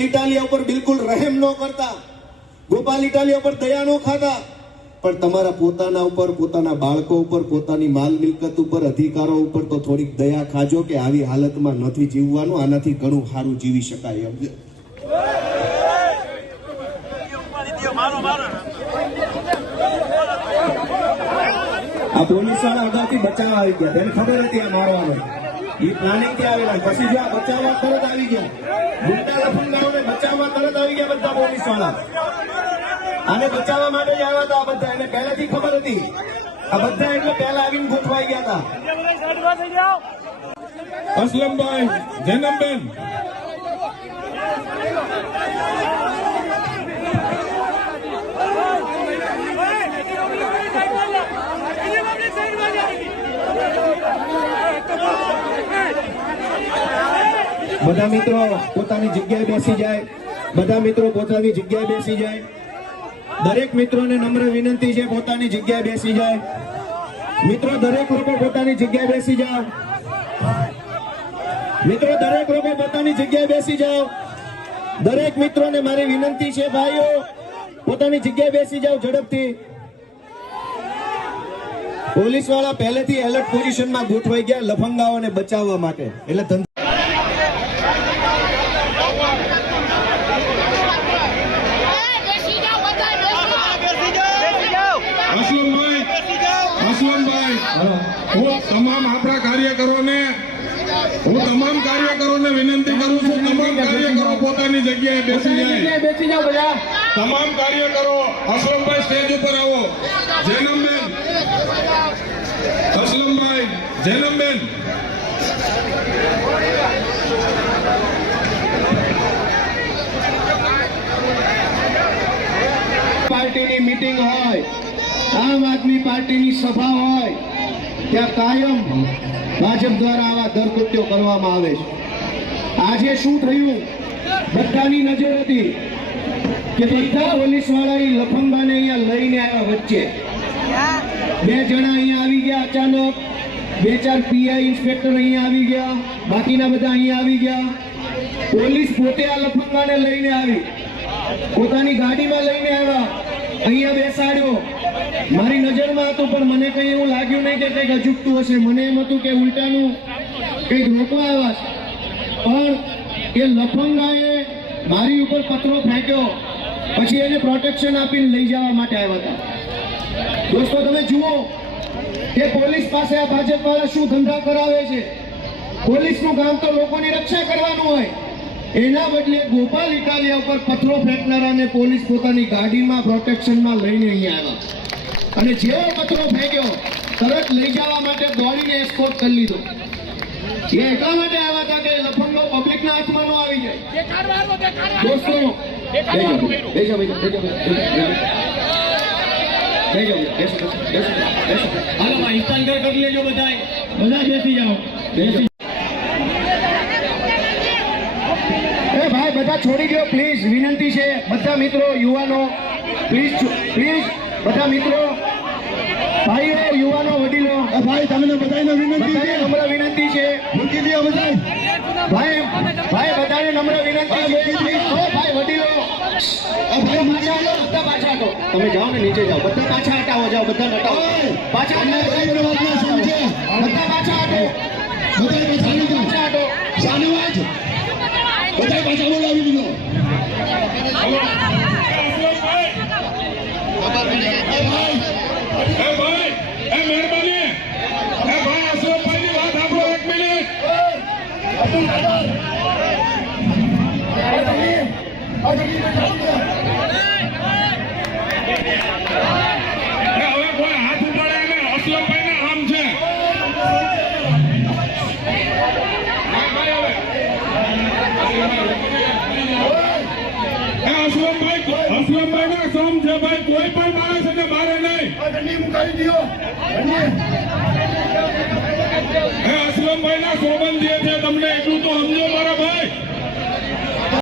ઇટાલિયા ઉપર બિલકુલ રહેમ ન કરતા. ગોપાલ ઇટાલિયા ઉપર દયા ન ખાતા. પણ તમારા પોતાના ઉપર, પોતાના બાળકો ઉપર, પોતાની માલ મિલકત ઉપર, અધિકારો ઉપર તો થોડીક દયા ખાજો કે આવી હાલતમાં નથી જીવવાનું, આનાથી ઘણું સારું જીવી શકાય એમ. આ પોલીસવાળા અગાઉથી બચાવવા આવી ગયા. તેને ખબર હતી આ મારવાનો? એ પ્લાનિંગથી આવેલા પછી જો આ બચાવવા તરત આવી ગયા. ગુંડા લફંગાઓને બચાવવા તરત આવી ગયા બધા પોલીસવાળા આને બચાવવા માટે જ આવ્યા હતા આ બધા. એને પહેલેથી ખબર હતી. આ બધા એટલે પહેલા આવીને ગોઠવાઈ ગયા હતા. અસલમભાઈ જૈનમબેન. બધા મિત્રો પોતાની જગ્યાએ બેસી જાય. બધા મિત્રો પોતાની જગ્યાએ બેસી જાય. દરેક મિત્રોને નમ્ર વિનંતી છે પોતાની જગ્યાએ બેસી જાય. મિત્રો, દરેક લોકો પોતાની જગ્યાએ બેસી જાઓ. મિત્રો, દરેક લોકો પોતાની જગ્યાએ બેસી જાઓ. દરેક મિત્રોને મારી વિનંતી છે, ભાઈઓ, પોતાની જગ્યાએ બેસી જાઓ ઝડપથી. પોલીસવાળા પહેલેથી એલર્ટ પોઝિશનમાં ગોઠવાઈ ગયા લફંગાઓને બચાવવા માટે. એટલે ધંધા બેસી જાઓ બધા બેસી જાઓ અસલમભાઈ અસલમભાઈ હું તમામ આપણા કાર્યકરોને હું તમામ કાર્યકરોને વિનંતી કરું છું તમામ કાર્યકરો પોતાની જગ્યાએ બેસી જાય. બેસી જાઓ બધા. તમામ કાર્યકરો અસલમભાઈ સ્ટેજ ઉપર આવો. જૈનમબેન. અસલમભાઈ જૈનમબેન. પાર્ટીની મીટિંગ હોય આમ આદમી પાર્ટીની સભા હોય ત્યાં કાયમ ભાજપ દ્વારા આવા દરકૃત્યો કરવામાં આવે છે. આજે શું થયું? બધાની નજર હતી કે બધા પોલીસવાળા એ લફંગાને અહીંયા લઈને આવ્યા વચ્ચે. બે જણા અહીંયા આવી ગયા અચાનક, બે ચાર પીઆઈ ઇન્સ્પેક્ટર અહીંયા આવી ગયા, બાકીના બધા અહીંયા આવી ગયા. પોલીસ પોતે આ લફંગાને લઈને આવી. પોતાની ગાડીમાં લઈને આવ્યા. અહીંયા બેસાડ્યો. મારી નજરમાં હતું, પણ મને કઈ એવું લાગ્યું નહીં કે કંઈક અજુકતું હશે. મને એમ હતું કે ઉલટાનું કંઈક રોકવા આવ્યા છે પણ એ લફંગાએ મારી ઉપર પથરો ફેંક્યો. પછી એને પ્રોટેક્શન આપીને લઈ જવા માટે આવ્યા હતા. દોસ્તો, તમે જુઓ કે પોલીસ પાસે આ ભાજપ વાળા શું ધંધા કરાવે છે. પોલીસનું કામ તો લોકોની રક્ષા કરવાનું હોય. એના બદલે ગોપાલ ઇટાલિયા ઉપર ફેંકનારા ફેંકનારાને પોલીસ પોતાની ગાડીમાં પ્રોટેક્શનમાં લઈને અહીંયા આવ્યા. અને જે કચરો ફેંક્યો તરત લઈ જવા માટે દોડીને એસ્કોર્ટ કરી લીધો જે એટલા માટે આવ્યા હતા કે લફંગો પબ્લિકના હાથમાં આવી જાય દોસ્તો હાલો ઇન્સ્ટાલગર કરી લેજો બધા બધા બેસી જાઓ બેસી ભાઈ બધા છોડી દો પ્લીઝ વિનંતી છે બધા મિત્રો યુવાનો પ્લીઝ પ્લીઝ બધા મિત્રો ભાઈઓ યુવાનો વડીલો. ભાઈ તમને બધાને વિનંતી છે. નમ્ર વિનંતી છે. મૂકી દો બધા. ભાઈ ભાઈ બધાને નમ્ર વિનંતી છે. ઓ ભાઈ વડીલો. ભાઈ પાછા હટો બધા પાછા હટો. તમે જાઓ ને નીચે જાઓ. બધા પાછા હટાવો જાઓ. બધા હટાવો. પાછા હટાવો બધા પાછા હટો. બધા પાછા હટો. શાનવાજ બધા પાછા બોલાવી દીધો એ ભાઈ, એ મહેરબાની. એ ભાઈ અસલમભાઈની વાત સાંભળો એક મિનિટ. એ હવે કોઈ હાથ ઉપાડે આમ છે. અસલમભાઈ સમ છે ભાઈ કોઈ પણ માણસ એને મારે નહીં એ અસલમભાઈ ના સોબંધી છે, તમને એટલું તો સમજો મારા ભાઈ.